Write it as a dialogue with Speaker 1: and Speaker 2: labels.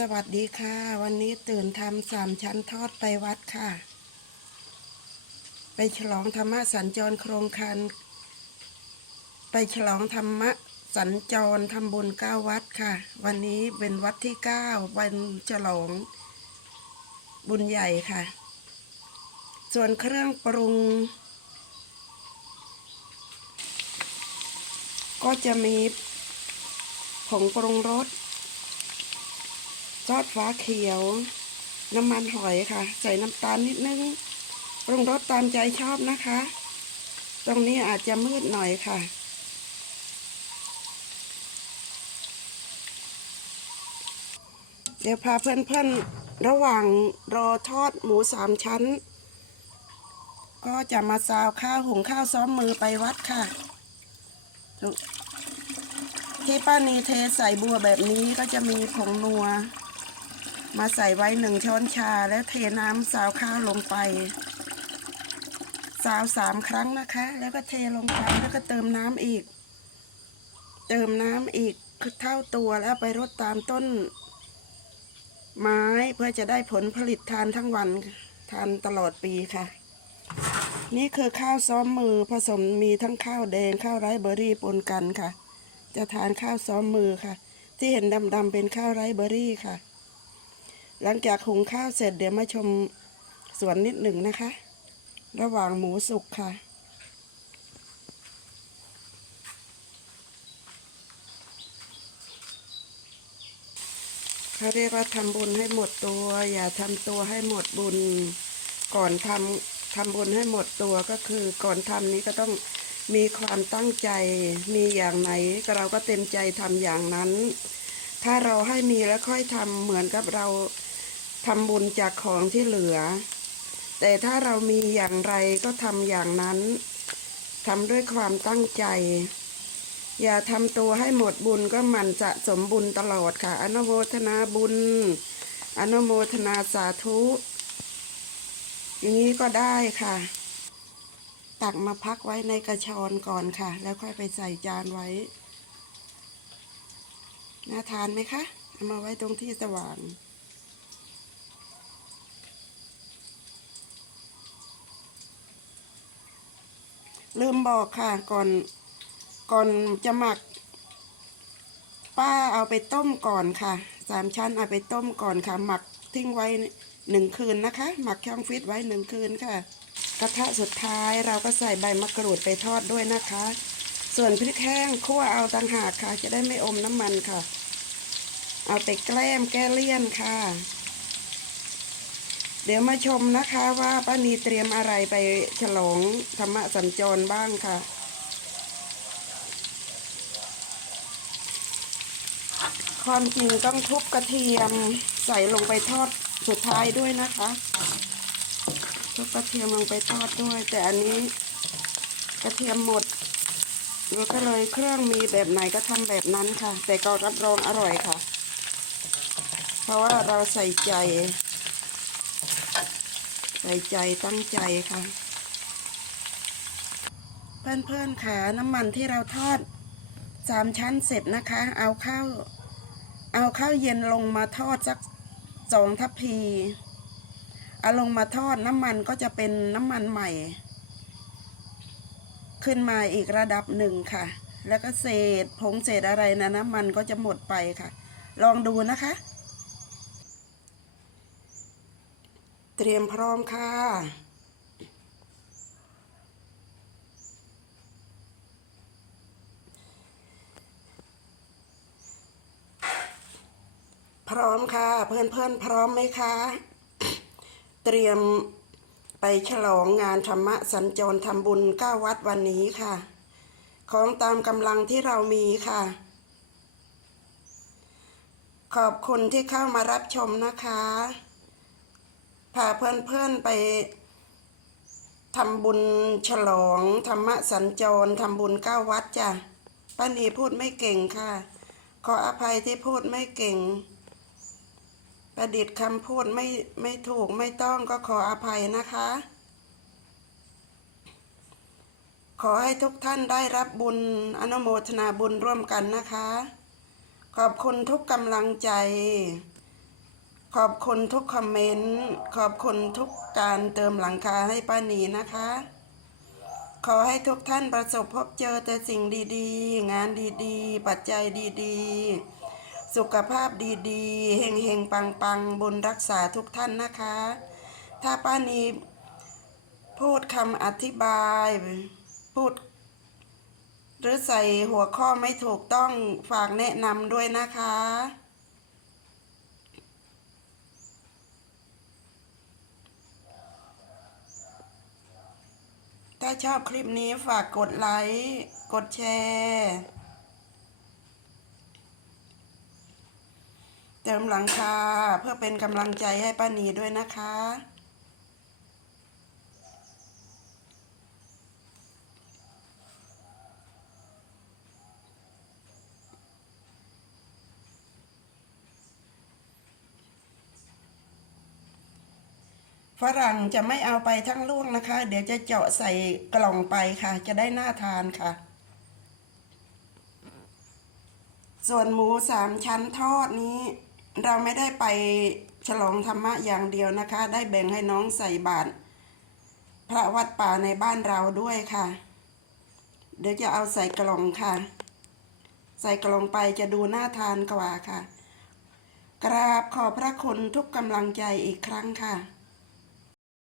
Speaker 1: สวัสดีค่ะ วันนี้ตื่นทำสามชั้นทอดไปวัดค่ะ ไปฉลองธรรมะสัญจรโครงการ ไปฉลองธรรมะสัญจรทำบุญเก้าวัดค่ะ วันนี้เป็นวัดที่เก้าวันฉลองบุญใหญ่ค่ะ ส่วนเครื่องปรุง ก็จะมีผงปรุงรส ซอสฟ้าเขียว น้ำมันหอยค่ะ ใส่น้ำตาลนิดนึงปรุงรสตามใจชอบนะคะ ตรงนี้อาจจะมืดหน่อยค่ะ เดี๋ยวพาเพื่อนๆ ระหว่างรอทอดหมูสามชั้น ก็จะมาซาวข้าวหุงข้าวซ้อมมือไปวัดค่ะที่ป้านีเทใส่บัวแบบนี้ก็จะมีผงนัว มาใส่ไว้หนึ่งช้อนชาแล้วเทน้ำสาวข้าวลงไปสาวสามครั้งนะคะ แล้วก็เทลงไปแล้วก็เติมน้ำอีก เติมน้ำอีกคือเท่าตัวแล้วไปรดตามต้น ไม้เพื่อจะได้ผลผลิตทานทั้งวันทานตลอดปีค่ะ นี่คือข้าวซ้อมมือผสมมีทั้งข้าวแดงข้าวไรเบอร์รี่ปนกันค่ะ จะทานข้าวซ้อมมือค่ะ ที่เห็นดำๆเป็นข้าวไรเบอร์รี่ค่ะ หลังจากหุงข้าวเสร็จเดี๋ยวมาชมสวนนิดหนึ่งนะคะ ระหว่างหมูสุกค่ะ เขาเรียกว่าทำบุญให้หมดตัว อย่าทำตัวให้หมดบุญ ก่อนทำทำบุญให้หมดตัวก็คือก่อนทำนี้ก็ต้องมีความตั้งใจมีอย่างไหนเราก็เต็มใจทำอย่างนั้น ถ้าเราให้มีแล้วค่อยทำเหมือนกับเรา ทำบุญจากของที่เหลือ แต่ถ้าเรามีอย่างไรก็ทำอย่างนั้นทำด้วยความตั้งใจ อย่าทำตัวให้หมดบุญก็มันจะสมบุญตลอดค่ะ อนุโมทนาบุญ อนุโมทนาสาธุ อย่างนี้ก็ได้ค่ะ ตักมาพักไว้ในกระชอนก่อนค่ะ แล้วค่อยไปใส่จานไว้ น่าทานไหมคะ เอามาไว้ตรงที่สว่าง ลืมบอกค่ะก่อนก่อนจะหมัก ป้าเอาไปต้มก่อนค่ะสามชั้นเอาไปต้มก่อนค่ะ หมักทิ้งไว้หนึ่งคืนนะคะ หมักช่องฟิตไว้หนึ่งคืนค่ะ กระทะสุดท้ายเราก็ใส่ใบมะกรูดไปทอดด้วยนะคะ ส่วนพริกแห้งคั่วเอาต่างหากค่ะ จะได้ไม่อมน้ำมันค่ะ เอาไปแกล้มแก้เลี่ยนค่ะ เดี๋ยวมาชมนะคะว่าป้านีเตรียมอะไรไปฉลองธรรมะสัญจรบ้างค่ะ ความจริงต้องทุบกระเทียมใส่ลงไปทอดสุดท้ายด้วยนะคะ ทุบกระเทียมลงไปทอดด้วย แต่อันนี้กระเทียมหมดเราก็เลยเครื่องมีแบบไหนก็ทำแบบนั้นค่ะ แต่ก็รับรองอร่อยค่ะ เพราะว่าเราใส่ใจ ใส่ใจตั้งใจค่ะ เพื่อนๆค่ะน้ำมันที่เราทอดสามชั้นเสร็จนะคะ เอาข้าวเอาข้าวเย็นลงมาทอดสักสองทัพพีเอาลงมาทอดน้ำมันก็จะเป็นน้ำมันใหม่ ขึ้นมาอีกระดับหนึ่งค่ะ แล้วก็เศษผงเศษอะไรนะน้ำมันก็จะหมดไปค่ะ ลองดูนะคะ เตรียมพร้อมค่ะ พร้อมค่ะ เพื่อนเพื่อนๆพร้อมไหมคะ เตรียมไปฉลองงานธรรมะสัญจรทำบุญก้าวัดวันนี้ค่ะ ของตามกำลังที่เรามีค่ะ ขอบคุณที่เข้ามารับชมนะคะ พาเพื่อนๆไปทำบุญฉลองธรรมะสัญจรทำบุญเก้าวัดจ้ะป้านีพูดไม่เก่งค่ะ ขออภัยที่พูดไม่เก่ง ประดิษฐ์คำพูดไม่ไม่ถูกไม่ต้องก็ขออภัยนะคะ ขอให้ทุกท่านได้รับบุญอนุโมทนาบุญร่วมกันนะคะ ขอบคุณทุกกำลังใจ ขอบคุณทุกคอมเมนต์ ขอบคุณทุกการเติมหลังคาให้ป้านีนะคะ ขอให้ทุกท่านประสบพบเจอแต่สิ่งดีๆ งานดีๆ ปัจจัยดีๆ สุขภาพดีๆ เฮงๆ ปังๆ บุญรักษาทุกท่านนะคะ ถ้าป้านีพูดคำอธิบาย พูด หรือใส่หัวข้อไม่ถูกต้องฝากแนะนำด้วยนะคะ ถ้าชอบคลิปนี้ฝากกดไลค์ กดแชร์เติมหลังคาเพื่อเป็นกำลังใจให้ป้านีด้วยนะคะ ฝรั่งจะไม่เอาไปทั้งลูกนะคะ เดี๋ยวจะเจาะใส่กล่องไปค่ะ จะได้น่าทานค่ะ ส่วนหมูสามชั้นทอดนี้ เราไม่ได้ไปฉลองธรรมะอย่างเดียวนะคะ ได้แบ่งให้น้องใส่บาตรพระวัดป่าในบ้านเราด้วยค่ะ เดี๋ยวจะเอาใส่กล่องค่ะ ใส่กล่องไปจะดูน่าทานกว่าค่ะ กราบขอบพระคุณทุกกำลังใจอีกครั้งค่ะ